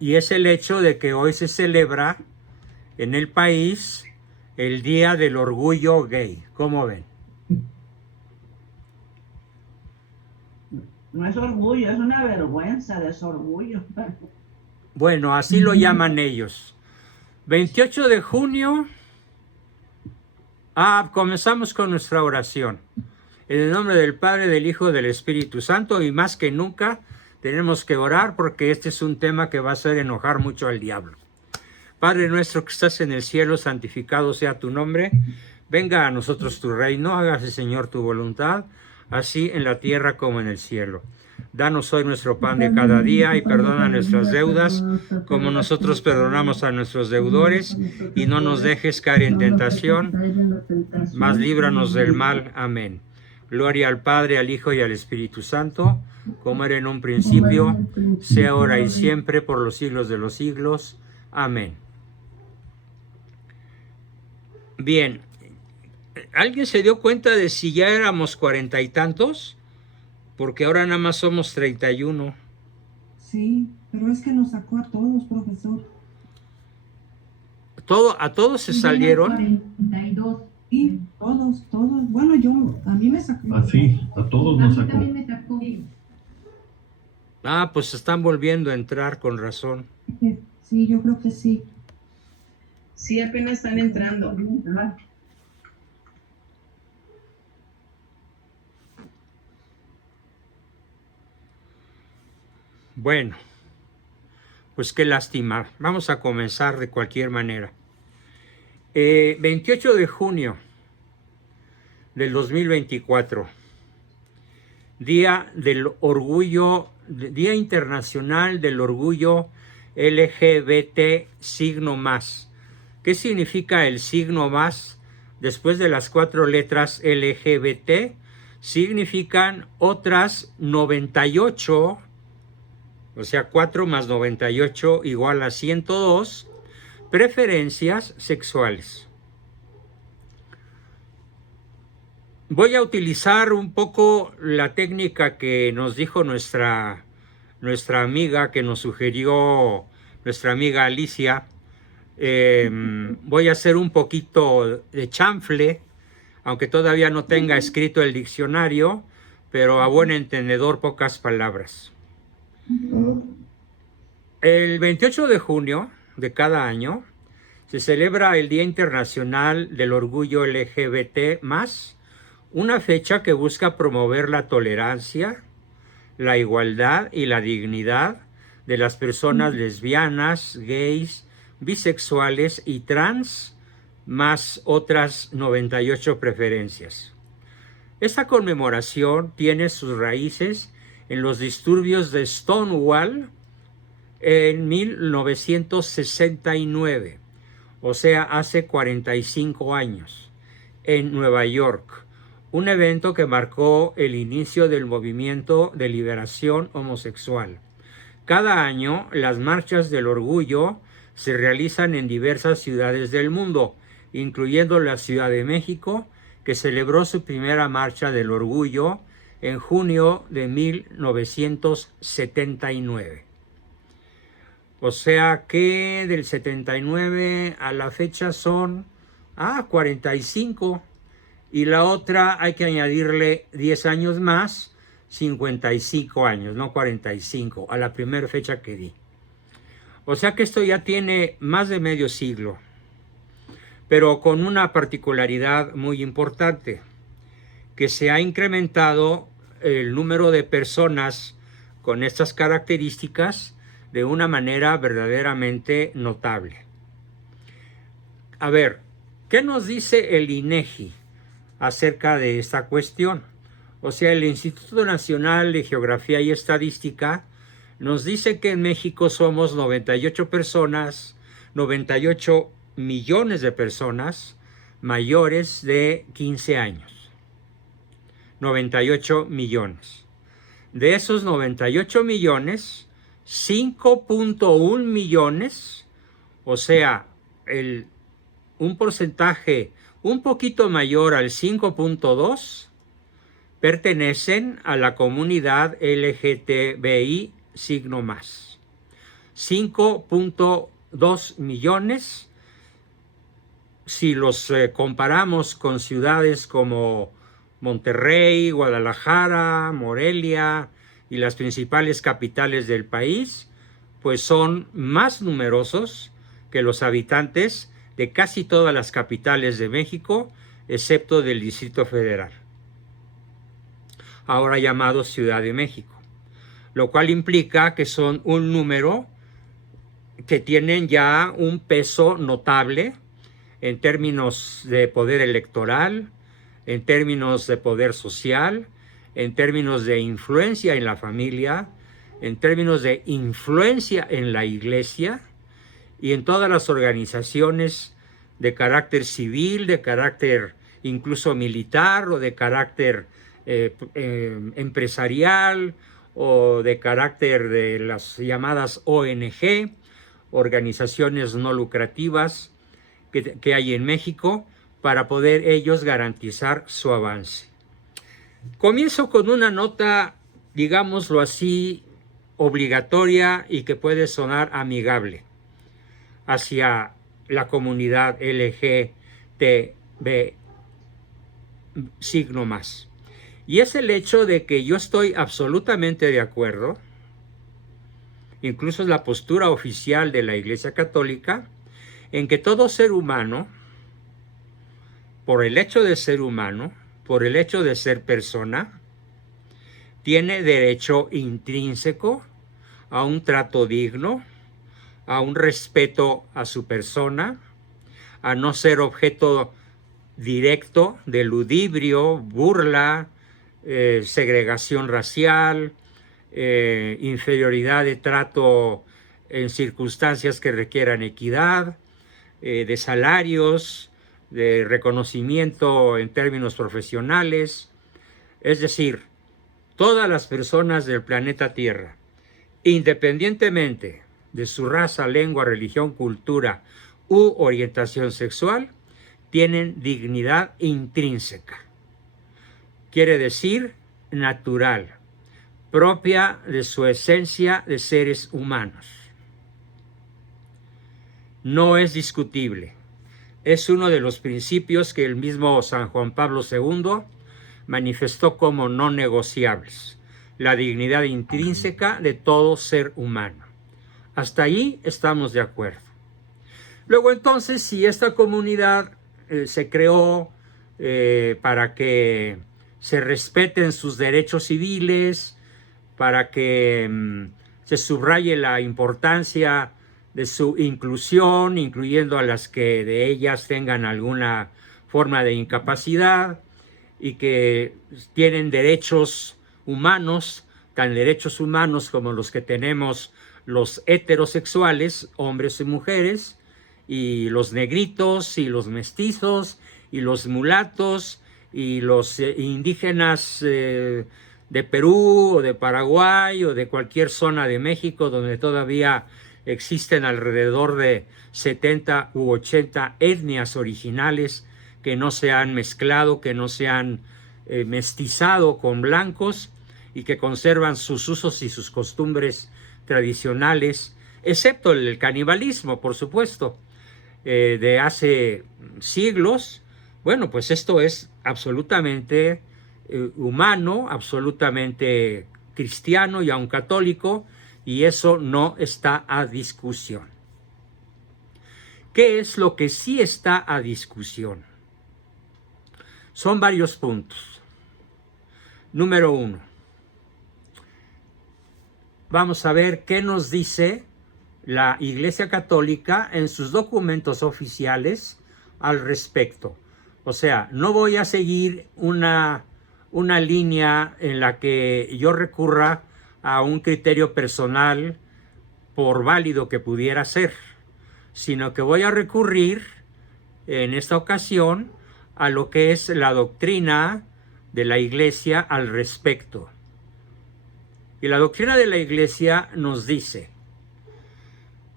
y es el hecho de que hoy se celebra en el país el Día del Orgullo Gay. ¿Cómo ven? No es orgullo, es una vergüenza de su orgullo. Bueno, así lo llaman ellos. 28 de junio, comenzamos con nuestra oración. En el nombre del Padre, del Hijo, del Espíritu Santo, y más que nunca tenemos que orar porque este es un tema que va a hacer enojar mucho al diablo. Padre nuestro que estás en el cielo, santificado sea tu nombre. Venga a nosotros tu reino, hágase Señor tu voluntad, así en la tierra como en el cielo. Danos hoy nuestro pan de cada día y perdona nuestras deudas, como nosotros perdonamos a nuestros deudores, y no nos dejes caer en tentación, mas líbranos del mal. Amén. Gloria al Padre, al Hijo y al Espíritu Santo, como era en un principio, sea ahora y siempre, por los siglos de los siglos. Amén. Bien, ¿alguien se dio cuenta de si ya éramos 40 y tantos? Porque ahora nada más somos 31. Sí, pero es que nos sacó a todos, profesor. ¿A todos se salieron? 42. Sí, todos. Bueno, a mí me sacó. Así, a todos nos sacó. También me sacó. Pues están volviendo a entrar con razón. Sí, yo creo que sí. Sí, apenas están entrando. Bueno, pues qué lástima. Vamos a comenzar de cualquier manera. 28 de junio del 2024, Día del Orgullo, Día Internacional del Orgullo LGBT signo más. ¿Qué significa el signo más? Después de las 4 letras LGBT, significan otras 98, o sea, 4 más 98 igual a 102, preferencias sexuales. Voy a utilizar un poco la técnica que nos dijo nuestra amiga, que nos sugirió nuestra amiga Alicia. Voy a hacer un poquito de chanfle, aunque todavía no tenga escrito el diccionario, pero a buen entendedor pocas palabras. El 28 de junio de cada año se celebra el Día Internacional del Orgullo LGBT+, una fecha que busca promover la tolerancia, la igualdad y la dignidad de las personas lesbianas, gays, bisexuales y trans, más otras 98 preferencias. Esta conmemoración tiene sus raíces en los disturbios de Stonewall en 1969, o sea, hace 45 años, en Nueva York, un evento que marcó el inicio del movimiento de liberación homosexual. Cada año, las marchas del orgullo se realizan en diversas ciudades del mundo, incluyendo la Ciudad de México, que celebró su primera marcha del orgullo en junio de 1979. O sea que del 79 a la fecha son 45, y la otra hay que añadirle 10 años más, 55 años, no 45, a la primera fecha que di. O sea que esto ya tiene más de medio siglo, pero con una particularidad muy importante, que se ha incrementado el número de personas con estas características de una manera verdaderamente notable. A ver, ¿qué nos dice el INEGI acerca de esta cuestión? O sea, el Instituto Nacional de Geografía y Estadística nos dice que en México somos 98 millones de personas mayores de 15 años. 98 millones. De esos 98 millones, 5.1 millones, o sea, un porcentaje un poquito mayor al 5.2, pertenecen a la comunidad LGTBI signo más. 5.2 millones. Si los comparamos con ciudades como Monterrey, Guadalajara, Morelia y las principales capitales del país, pues son más numerosos que los habitantes de casi todas las capitales de México, excepto del Distrito Federal, ahora llamado Ciudad de México, lo cual implica que son un número que tienen ya un peso notable en términos de poder electoral, en términos de poder social, en términos de influencia en la familia, en términos de influencia en la iglesia y en todas las organizaciones de carácter civil, de carácter incluso militar o de carácter empresarial o de carácter de las llamadas ONG, organizaciones no lucrativas que hay en México, para poder ellos garantizar su avance. Comienzo con una nota, digámoslo así, obligatoria y que puede sonar amigable hacia la comunidad LGTB signo más. Y es el hecho de que yo estoy absolutamente de acuerdo, incluso es la postura oficial de la Iglesia Católica, en que todo ser humano, por el hecho de ser humano, por el hecho de ser persona, tiene derecho intrínseco a un trato digno, a un respeto a su persona, a no ser objeto directo de ludibrio, burla, segregación racial, inferioridad de trato en circunstancias que requieran equidad, de salarios, de reconocimiento en términos profesionales. Es decir, todas las personas del planeta Tierra, independientemente de su raza, lengua, religión, cultura u orientación sexual, tienen dignidad intrínseca. Quiere decir natural, propia de su esencia de seres humanos. No es discutible. Es uno de los principios que el mismo San Juan Pablo II manifestó como no negociables, la dignidad intrínseca de todo ser humano. Hasta ahí estamos de acuerdo. Luego entonces, si esta comunidad se creó para que se respeten sus derechos civiles, para que se subraye la importancia de su inclusión, incluyendo a las que de ellas tengan alguna forma de incapacidad y que tienen derechos humanos, tan derechos humanos como los que tenemos los heterosexuales, hombres y mujeres, y los negritos, y los mestizos, y los mulatos, y los indígenas de Perú, o de Paraguay, o de cualquier zona de México donde todavía existen alrededor de 70 u 80 etnias originales que no se han mezclado, que no se han mestizado con blancos y que conservan sus usos y sus costumbres tradicionales, excepto el canibalismo, por supuesto, de hace siglos. Bueno, pues esto es absolutamente humano, absolutamente cristiano y aun católico, y eso no está a discusión. ¿Qué es lo que sí está a discusión? Son varios puntos. Número 1. Vamos a ver qué nos dice la Iglesia Católica en sus documentos oficiales al respecto. O sea, no voy a seguir una línea en la que yo recurra a un criterio personal, por válido que pudiera ser, sino que voy a recurrir en esta ocasión a lo que es la doctrina de la Iglesia al respecto. Y la doctrina de la Iglesia nos dice: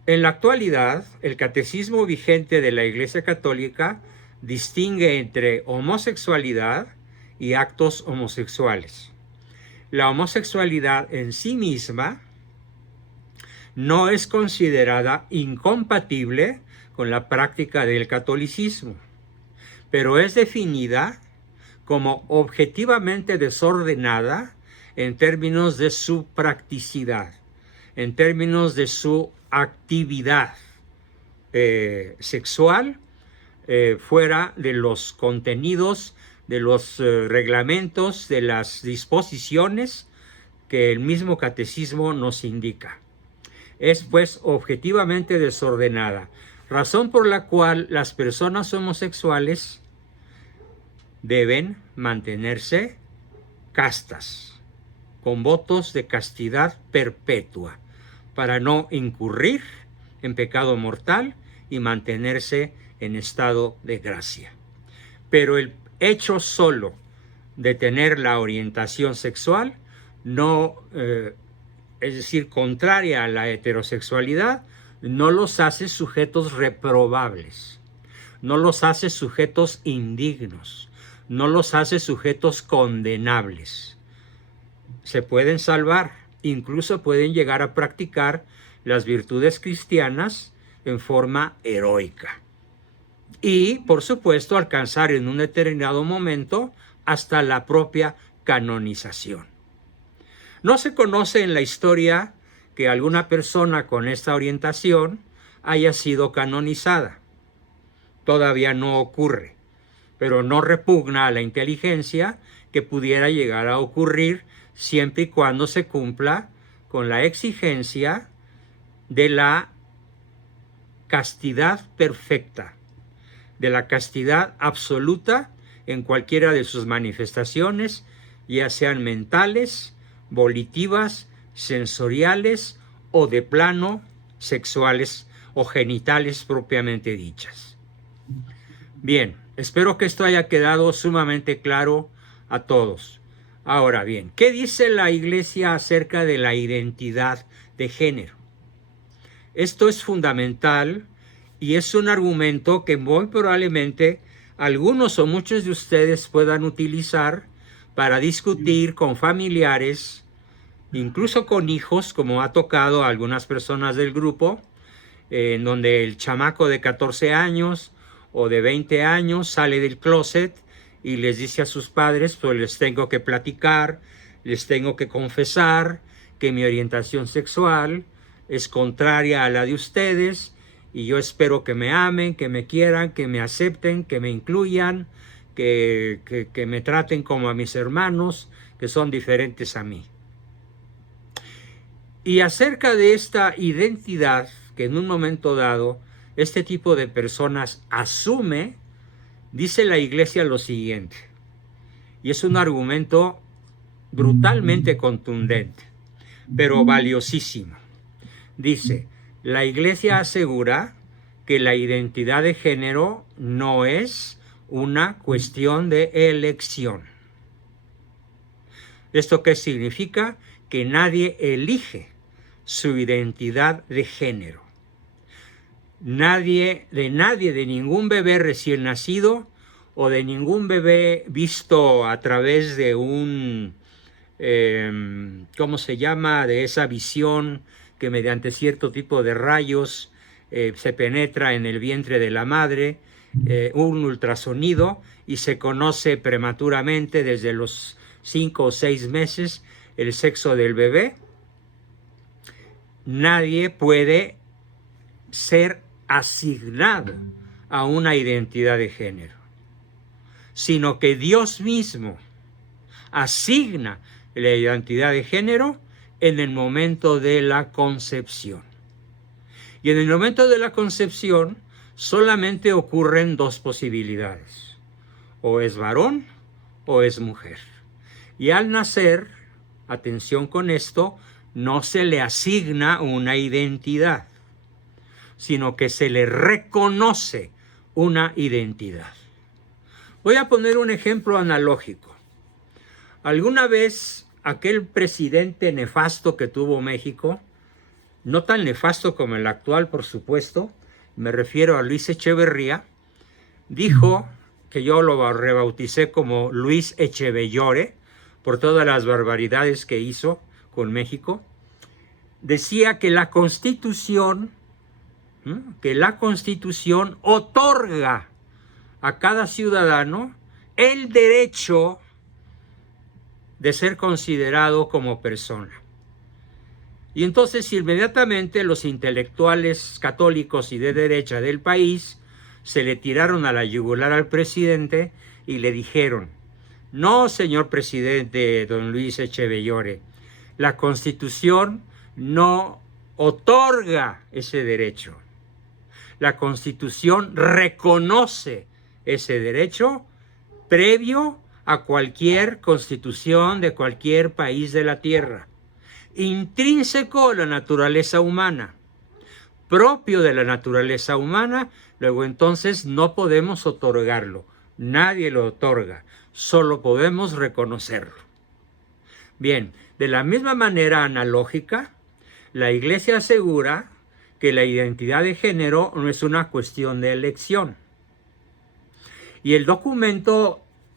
en la actualidad, el catecismo vigente de la Iglesia Católica distingue entre homosexualidad y actos homosexuales. La homosexualidad en sí misma no es considerada incompatible con la práctica del catolicismo, pero es definida como objetivamente desordenada en términos de su practicidad, en términos de su actividad sexual, fuera de los contenidos, de los reglamentos, de las disposiciones que el mismo catecismo nos indica. Es pues objetivamente desordenada, razón por la cual las personas homosexuales deben mantenerse castas, con votos de castidad perpetua, para no incurrir en pecado mortal y mantenerse en estado de gracia. Pero el hecho solo de tener la orientación sexual no, es decir, contraria a la heterosexualidad, no los hace sujetos reprobables, no los hace sujetos indignos, no los hace sujetos condenables. Se pueden salvar, incluso pueden llegar a practicar las virtudes cristianas en forma heroica. Y, por supuesto, alcanzar en un determinado momento hasta la propia canonización. No se conoce en la historia que alguna persona con esta orientación haya sido canonizada. Todavía no ocurre, pero no repugna a la inteligencia que pudiera llegar a ocurrir siempre y cuando se cumpla con la exigencia de la castidad perfecta, de la castidad absoluta en cualquiera de sus manifestaciones, ya sean mentales, volitivas, sensoriales o de plano sexuales o genitales propiamente dichas. Bien, espero que esto haya quedado sumamente claro a todos. Ahora bien, ¿qué dice la Iglesia acerca de la identidad de género? Esto es fundamental y es un argumento que muy probablemente algunos o muchos de ustedes puedan utilizar para discutir con familiares, incluso con hijos, como ha tocado a algunas personas del grupo, en donde el chamaco de 14 años o de 20 años sale del closet y les dice a sus padres, pues les tengo que platicar, les tengo que confesar que mi orientación sexual es contraria a la de ustedes y yo espero que me amen, que me quieran, que me acepten, que me incluyan, que me traten como a mis hermanos, que son diferentes a mí. Y acerca de esta identidad que en un momento dado este tipo de personas asume, dice la Iglesia lo siguiente, y es un argumento brutalmente contundente, pero valiosísimo. Dice, la Iglesia asegura que la identidad de género no es una cuestión de elección. ¿Esto qué significa? Que nadie elige su identidad de género. Nadie, de ningún bebé recién nacido o de ningún bebé visto a través de un, ¿cómo se llama? De esa visión que mediante cierto tipo de rayos se penetra en el vientre de la madre, un ultrasonido, y se conoce prematuramente desde los 5 o 6 meses el sexo del bebé. Nadie puede ser asignado a una identidad de género, sino que Dios mismo asigna la identidad de género en el momento de la concepción. Y en el momento de la concepción solamente ocurren dos posibilidades: o es varón o es mujer. Y al nacer, atención con esto, no se le asigna una identidad, sino que se le reconoce una identidad. Voy a poner un ejemplo analógico. Alguna vez aquel presidente nefasto que tuvo México, no tan nefasto como el actual, por supuesto, me refiero a Luis Echeverría, dijo, que yo lo rebauticé como Luis Echevellore, por todas las barbaridades que hizo con México, decía que la Constitución otorga a cada ciudadano el derecho de ser considerado como persona. Y entonces inmediatamente los intelectuales católicos y de derecha del país se le tiraron a la yugular al presidente y le dijeron: no, señor presidente don Luis Echevellore, la Constitución no otorga ese derecho. La Constitución reconoce ese derecho previo a cualquier constitución de cualquier país de la tierra, intrínseco a la naturaleza humana, propio de la naturaleza humana. Luego entonces no podemos otorgarlo, nadie lo otorga, solo podemos reconocerlo. Bien, de la misma manera analógica, la Iglesia asegura que la identidad de género no es una cuestión de elección. Y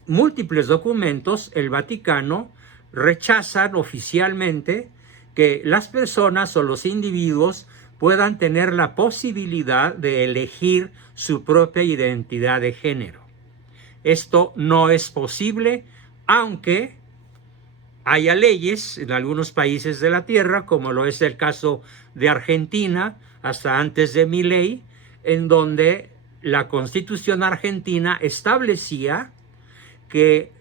múltiples documentos, el Vaticano rechazan oficialmente que las personas o los individuos puedan tener la posibilidad de elegir su propia identidad de género. Esto no es posible, aunque haya leyes en algunos países de la tierra, como lo es el caso de Argentina, hasta antes de Milei, en donde la Constitución argentina establecía que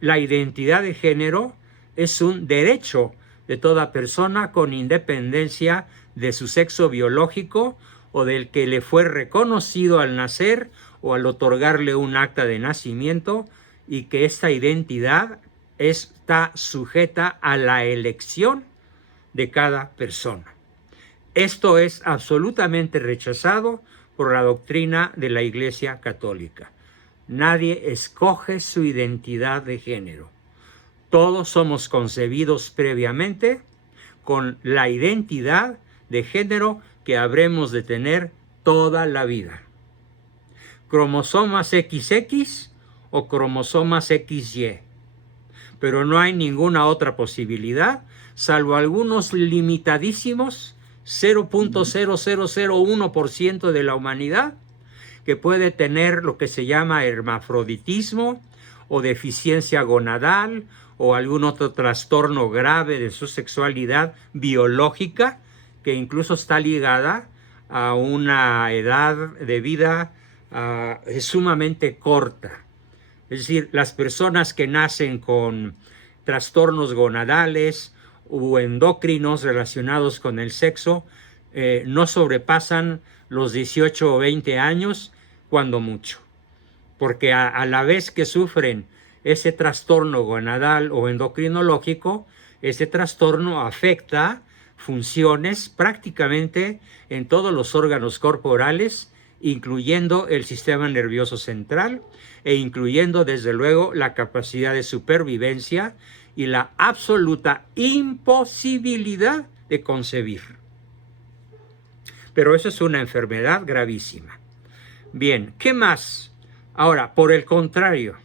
la identidad de género es un derecho de toda persona con independencia de su sexo biológico o del que le fue reconocido al nacer o al otorgarle un acta de nacimiento, y que esta identidad está sujeta a la elección de cada persona. Esto es absolutamente rechazado por la doctrina de la Iglesia Católica. Nadie escoge su identidad de género. Todos somos concebidos previamente con la identidad de género que habremos de tener toda la vida. Cromosomas XX o cromosomas XY. Pero no hay ninguna otra posibilidad, salvo algunos limitadísimos 0.0001% de la humanidad que puede tener lo que se llama hermafroditismo o deficiencia gonadal o algún otro trastorno grave de su sexualidad biológica, que incluso está ligada a una edad de vida sumamente corta. Es decir, las personas que nacen con trastornos gonadales o endocrinos relacionados con el sexo no sobrepasan los 18 o 20 años, cuando mucho. Porque a la vez que sufren ese trastorno gonadal o endocrinológico, ese trastorno afecta funciones prácticamente en todos los órganos corporales, incluyendo el sistema nervioso central e incluyendo desde luego la capacidad de supervivencia y la absoluta imposibilidad de concebir. Pero eso es una enfermedad gravísima. Bien, ¿qué más? Ahora, por el contrario,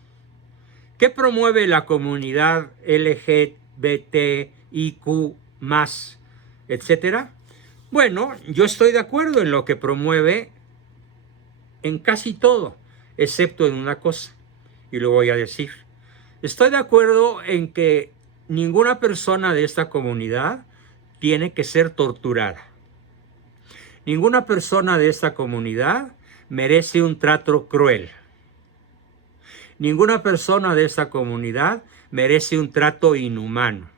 ¿qué promueve la comunidad LGBTIQ+, etcétera? Bueno, yo estoy de acuerdo en lo que promueve en casi todo, excepto en una cosa, y lo voy a decir. Estoy de acuerdo en que ninguna persona de esta comunidad tiene que ser torturada. Ninguna persona de esta comunidad merece un trato cruel. Ninguna persona de esta comunidad merece un trato inhumano.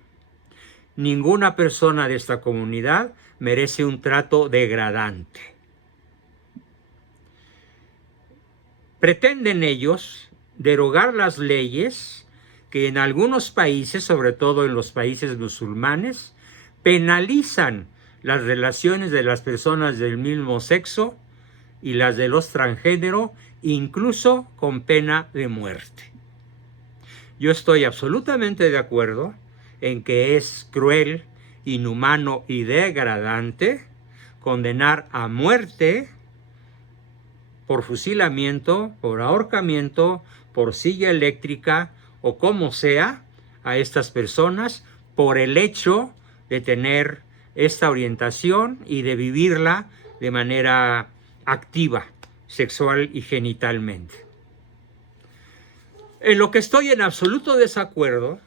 Ninguna persona de esta comunidad merece un trato degradante. Pretenden ellos derogar las leyes que en algunos países, sobre todo en los países musulmanes, penalizan las relaciones de las personas del mismo sexo y las de los transgénero, incluso con pena de muerte. Yo estoy absolutamente de acuerdo en que es cruel, inhumano y degradante condenar a muerte por fusilamiento, por ahorcamiento, por silla eléctrica o como sea a estas personas por el hecho de tener esta orientación y de vivirla de manera activa, sexual y genitalmente. En lo que estoy en absoluto desacuerdo,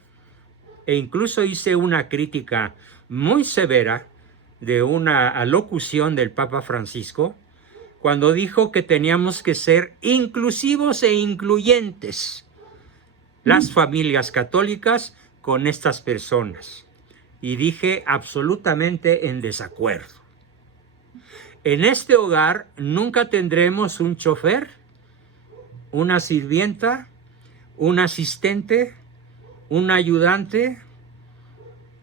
e incluso hice una crítica muy severa de una alocución del Papa Francisco, cuando dijo que teníamos que ser inclusivos e incluyentes las familias católicas con estas personas. Y dije absolutamente en desacuerdo. En este hogar nunca tendremos un chofer, una sirvienta, un asistente, un ayudante,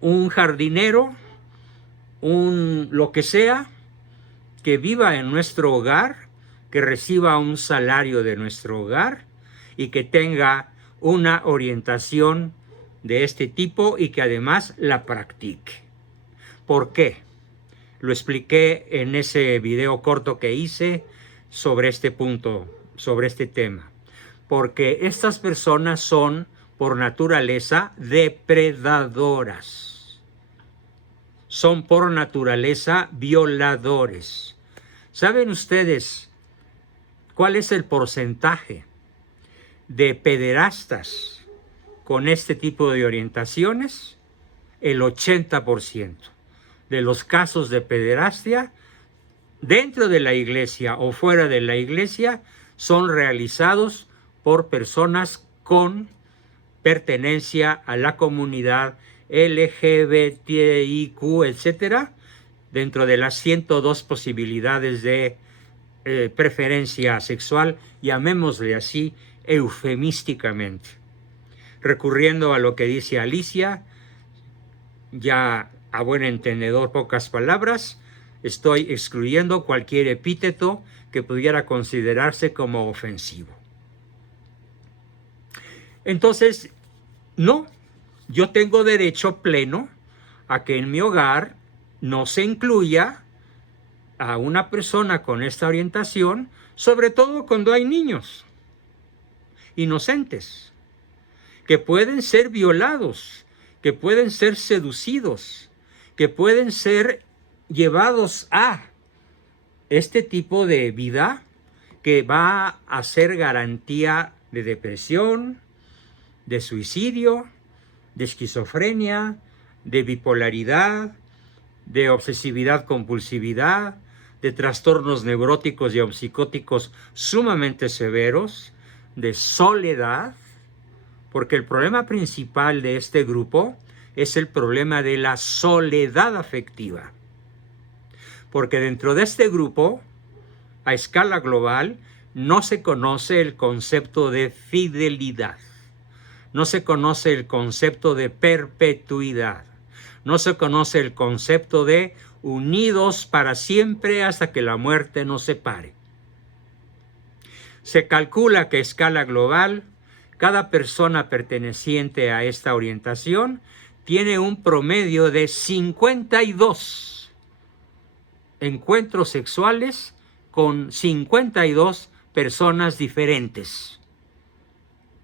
un jardinero, lo que sea, que viva en nuestro hogar, que reciba un salario de nuestro hogar y que tenga una orientación de este tipo y que además la practique. ¿Por qué? Lo expliqué en ese video corto que hice sobre este punto, sobre este tema. Porque estas personas son, por naturaleza, depredadoras. Son por naturaleza violadores. ¿Saben ustedes cuál es el porcentaje de pederastas con este tipo de orientaciones? El 80% de los casos de pederastia dentro de la iglesia o fuera de la iglesia son realizados por personas con pertenencia a la comunidad LGBTIQ, etcétera, dentro de las 102 posibilidades de preferencia sexual, llamémosle así eufemísticamente. Recurriendo a lo que dice Alicia, ya a buen entendedor, pocas palabras, estoy excluyendo cualquier epíteto que pudiera considerarse como ofensivo. Entonces, no, yo tengo derecho pleno a que en mi hogar no se incluya a una persona con esta orientación, sobre todo cuando hay niños inocentes, que pueden ser violados, que pueden ser seducidos, que pueden ser llevados a este tipo de vida que va a ser garantía de depresión, de suicidio, de esquizofrenia, de bipolaridad, de obsesividad compulsividad, de trastornos neuróticos y psicóticos sumamente severos, de soledad, porque el problema principal de este grupo es el problema de la soledad afectiva. Porque dentro de este grupo, a escala global, no se conoce el concepto de fidelidad. No se conoce el concepto de perpetuidad. No se conoce el concepto de unidos para siempre hasta que la muerte nos separe. Se calcula que a escala global, cada persona perteneciente a esta orientación tiene un promedio de 52 encuentros sexuales con 52 personas diferentes,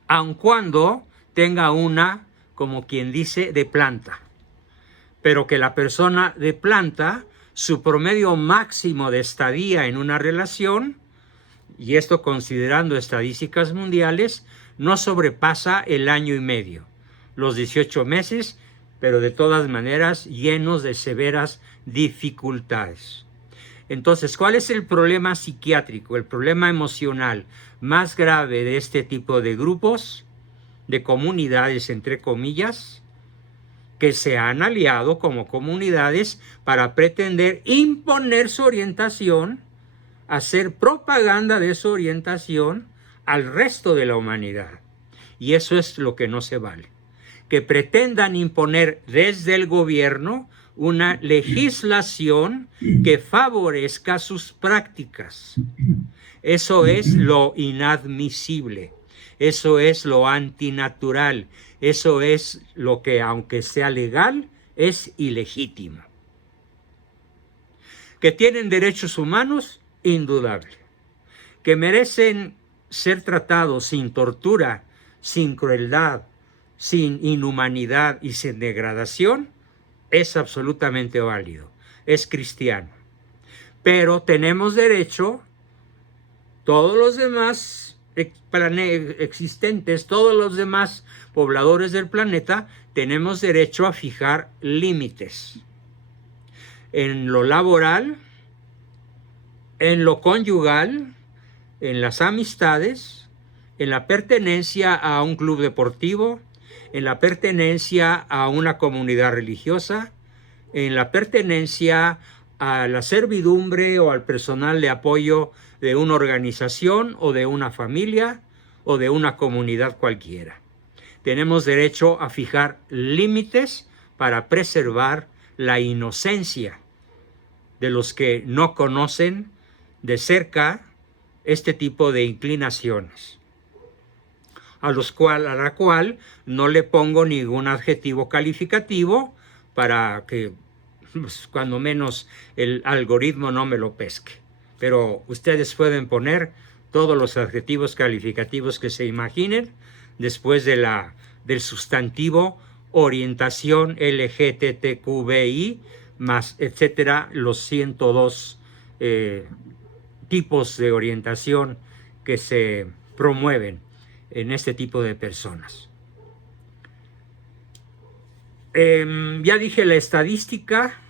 aun cuando tenga una, como quien dice, de planta. Pero que la persona de planta, su promedio máximo de estadía en una relación, y esto considerando estadísticas mundiales, no sobrepasa el año y medio, los 18 meses, pero de todas maneras llenos de severas dificultades. Entonces, ¿cuál es el problema psiquiátrico, el problema emocional más grave de este tipo de grupos, de comunidades, entre comillas, que se han aliado como comunidades para pretender imponer su orientación, hacer propaganda de su orientación al resto de la humanidad? Y eso es lo que no se vale. Que pretendan imponer desde el gobierno una legislación que favorezca sus prácticas. Eso es lo inadmisible. Eso es lo antinatural. Eso es lo que, aunque sea legal, es ilegítimo. Que tienen derechos humanos, indudable. Que merecen ser tratados sin tortura, sin crueldad, sin inhumanidad y sin degradación, es absolutamente válido, es cristiano. Pero tenemos derecho, todos los demás existentes, todos los demás pobladores del planeta, tenemos derecho a fijar límites. En lo laboral, en lo conyugal, en las amistades, en la pertenencia a un club deportivo, en la pertenencia a una comunidad religiosa, en la pertenencia a la servidumbre o al personal de apoyo de una organización o de una familia o de una comunidad cualquiera. Tenemos derecho a fijar límites para preservar la inocencia de los que no conocen de cerca este tipo de inclinaciones, a la cual no le pongo ningún adjetivo calificativo para que, pues, cuando menos el algoritmo no me lo pesque. Pero ustedes pueden poner todos los adjetivos calificativos que se imaginen después del sustantivo orientación LGBTQI, más etcétera, los 102 tipos de orientación que se promueven en este tipo de personas. Ya dije la estadística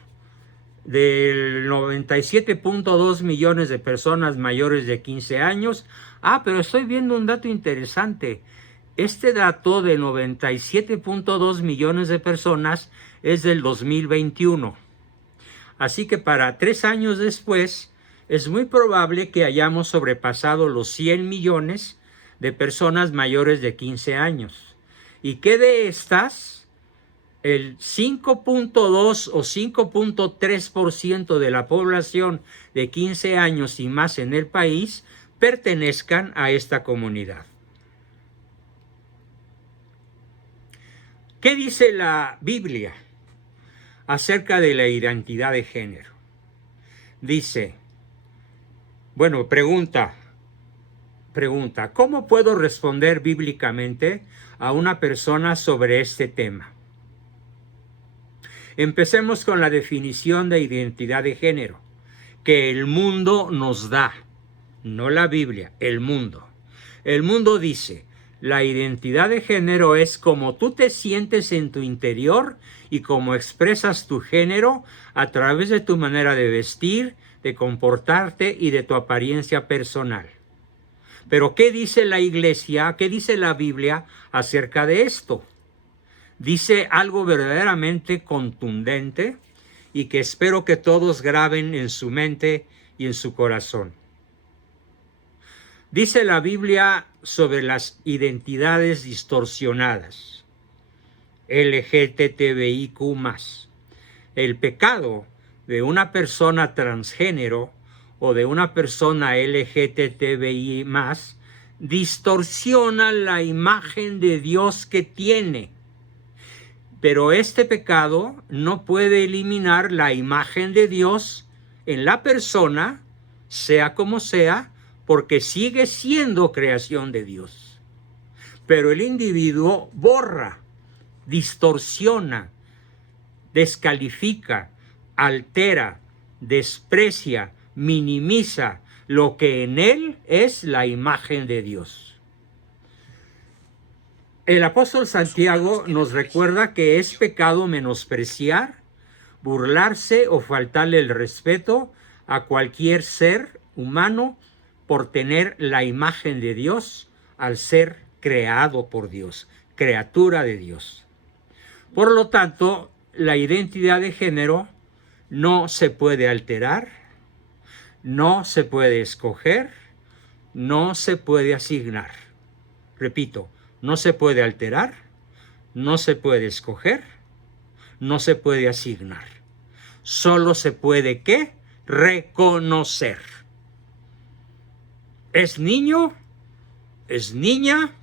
del 97.2 millones de personas mayores de 15 años. Pero estoy viendo un dato interesante. Este dato de 97.2 millones de personas es del 2021. Así que para 3 años después, es muy probable que hayamos sobrepasado los 100 millones de personas mayores de 15 años. Y que de estas, el 5.2 o 5.3% de la población de 15 años y más en el país pertenezcan a esta comunidad. ¿Qué dice la Biblia acerca de la identidad de género? Dice, pregunta, ¿cómo puedo responder bíblicamente a una persona sobre este tema? Empecemos con la definición de identidad de género, que el mundo nos da, no la Biblia, el mundo. El mundo dice, la identidad de género es como tú te sientes en tu interior y cómo expresas tu género a través de tu manera de vestir, de comportarte y de tu apariencia personal. Pero ¿qué dice la Iglesia? ¿Qué dice la Biblia acerca de esto? Dice algo verdaderamente contundente y que espero que todos graben en su mente y en su corazón. Dice la Biblia sobre las identidades distorsionadas, LGBTIQ+. El pecado de una persona transgénero o de una persona LGBTI+, distorsiona la imagen de Dios que tiene. Pero este pecado no puede eliminar la imagen de Dios en la persona, sea como sea, porque sigue siendo creación de Dios. Pero el individuo borra, distorsiona, descalifica, altera, desprecia, minimiza lo que en él es la imagen de Dios. El apóstol Santiago nos recuerda que es pecado menospreciar, burlarse o faltarle el respeto a cualquier ser humano por tener la imagen de Dios al ser creado por Dios, criatura de Dios. Por lo tanto, la identidad de género no se puede alterar, no se puede escoger, no se puede asignar. Repito, no se puede alterar, no se puede escoger, no se puede asignar. Solo se puede, ¿qué? Reconocer. ¿Es niño? ¿Es niña?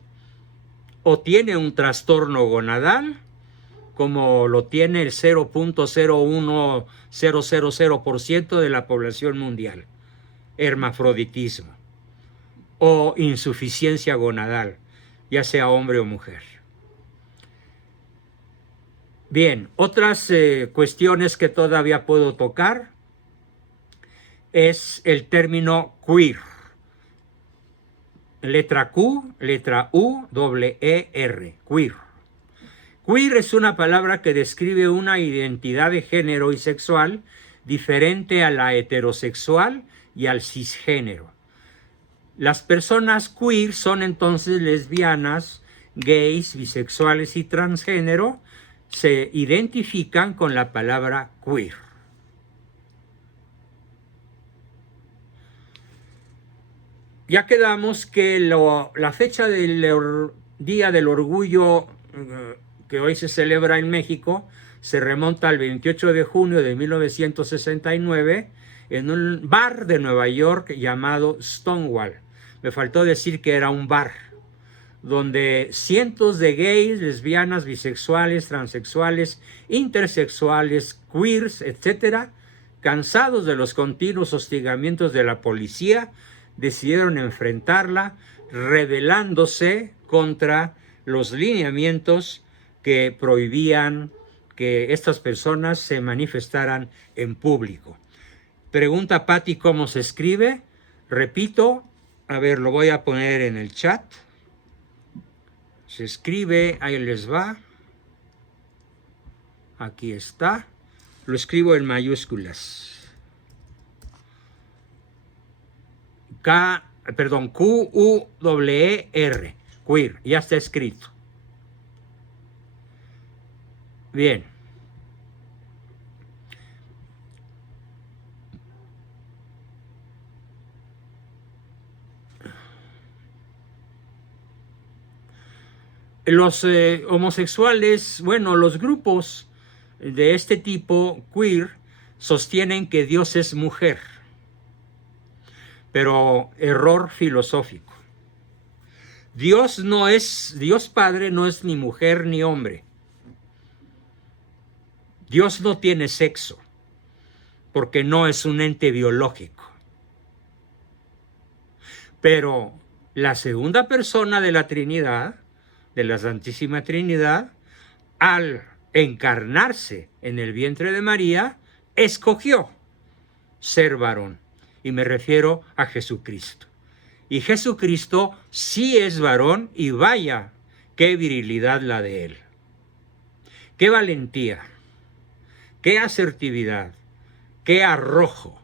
¿O tiene un trastorno gonadal? Como lo tiene el 0.01000% de la población mundial. Hermafroditismo. O insuficiencia gonadal, ya sea hombre o mujer. Bien, otras cuestiones que todavía puedo tocar es el término queer. Letra Q, letra U, doble E, R, queer. Queer es una palabra que describe una identidad de género y sexual diferente a la heterosexual y al cisgénero. Las personas queer son entonces lesbianas, gays, bisexuales y transgénero. Se identifican con la palabra queer. Ya quedamos que la fecha del Día del Orgullo que hoy se celebra en México se remonta al 28 de junio de 1969 en un bar de Nueva York llamado Stonewall. Me faltó decir que era un bar donde cientos de gays, lesbianas, bisexuales, transexuales, intersexuales, queers, etc., cansados de los continuos hostigamientos de la policía, decidieron enfrentarla, rebelándose contra los lineamientos que prohibían que estas personas se manifestaran en público. Pregunta Patti cómo se escribe. Repito, a ver, lo voy a poner en el chat. Se escribe, ahí les va. Aquí está. Lo escribo en mayúsculas. Q-U-E-R. Queer. Ya está escrito. Bien. Los homosexuales, bueno, los grupos de este tipo, queer, sostienen que Dios es mujer, pero error filosófico. Dios Padre no es ni mujer ni hombre. Dios no tiene sexo, porque no es un ente biológico. Pero la segunda persona de la Trinidad, de la Santísima Trinidad, al encarnarse en el vientre de María, escogió ser varón. Y me refiero a Jesucristo. Y Jesucristo sí es varón, y vaya, qué virilidad la de él. Qué valentía, qué asertividad, qué arrojo,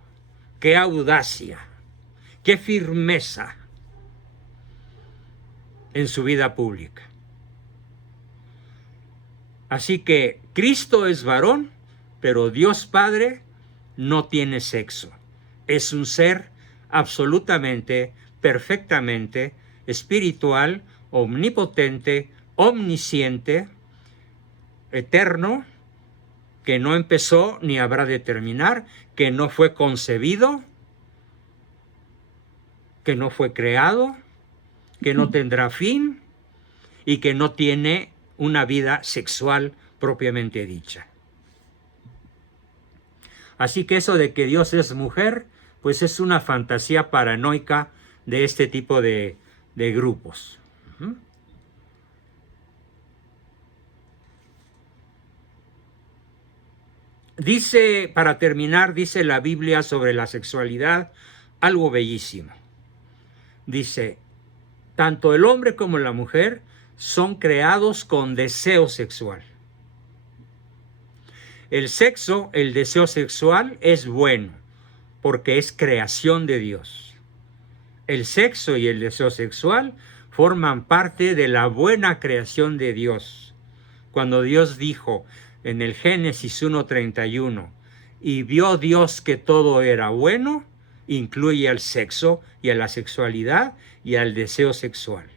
qué audacia, qué firmeza en su vida pública. Así que Cristo es varón, pero Dios Padre no tiene sexo. Es un ser absolutamente, perfectamente espiritual, omnipotente, omnisciente, eterno, que no empezó ni habrá de terminar, que no fue concebido, que no fue creado, que no tendrá fin y que no tiene una vida sexual propiamente dicha. Así que eso de que Dios es mujer, pues es una fantasía paranoica de este tipo de grupos. Dice, para terminar, dice la Biblia sobre la sexualidad algo bellísimo. Dice, tanto el hombre como la mujer son creados con deseo sexual. El sexo, el deseo sexual es bueno, porque es creación de Dios. El sexo y el deseo sexual forman parte de la buena creación de Dios. Cuando Dios dijo en el Génesis 1:31, y vio Dios que todo era bueno, incluye al sexo y a la sexualidad y al deseo sexual.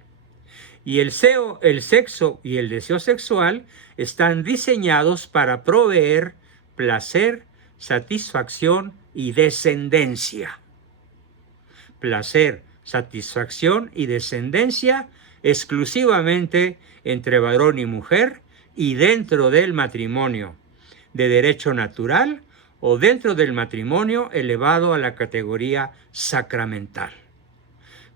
Y el sexo y el deseo sexual están diseñados para proveer placer, satisfacción y descendencia. Placer, satisfacción y descendencia exclusivamente entre varón y mujer y dentro del matrimonio de derecho natural o dentro del matrimonio elevado a la categoría sacramental.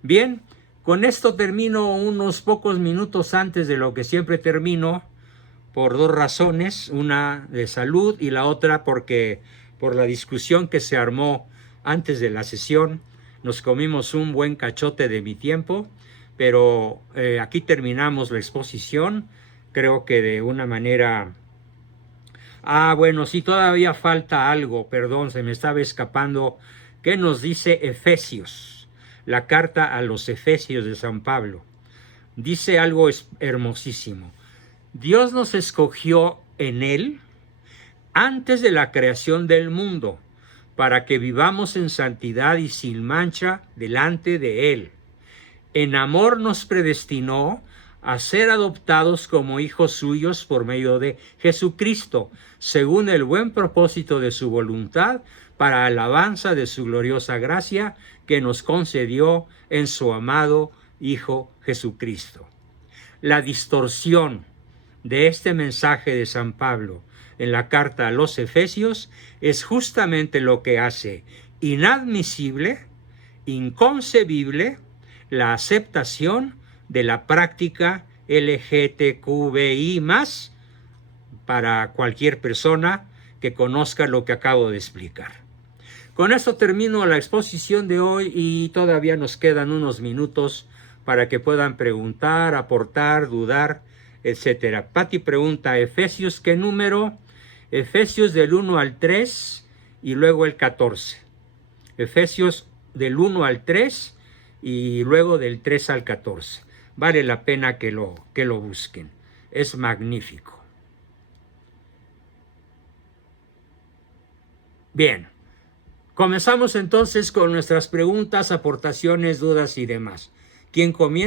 Bien, con esto termino unos pocos minutos antes de lo que siempre termino, por dos razones, una de salud y la otra porque por la discusión que se armó antes de la sesión. Nos comimos un buen cachote de mi tiempo, pero aquí terminamos la exposición, creo que de una manera... bueno, sí, todavía falta algo, perdón, se me estaba escapando. ¿Qué nos dice Efesios? La carta a los Efesios de San Pablo. Dice algo hermosísimo. Dios nos escogió en Él antes de la creación del mundo, para que vivamos en santidad y sin mancha delante de Él. En amor nos predestinó a ser adoptados como hijos suyos por medio de Jesucristo, según el buen propósito de su voluntad, para alabanza de su gloriosa gracia que nos concedió en su amado Hijo Jesucristo. La distorsión de este mensaje de San Pablo en la carta a los Efesios es justamente lo que hace inadmisible, inconcebible, la aceptación de la práctica LGTQI+, para cualquier persona que conozca lo que acabo de explicar. Con esto termino la exposición de hoy y todavía nos quedan unos minutos para que puedan preguntar, aportar, dudar, etc. Pati pregunta, ¿Efesios qué número? Efesios del 1 al 3 y luego el 14. Efesios del 1 al 3 y luego del 3 al 14. Vale la pena que lo busquen. Es magnífico. Bien. Comenzamos entonces con nuestras preguntas, aportaciones, dudas y demás. ¿Quién comienza?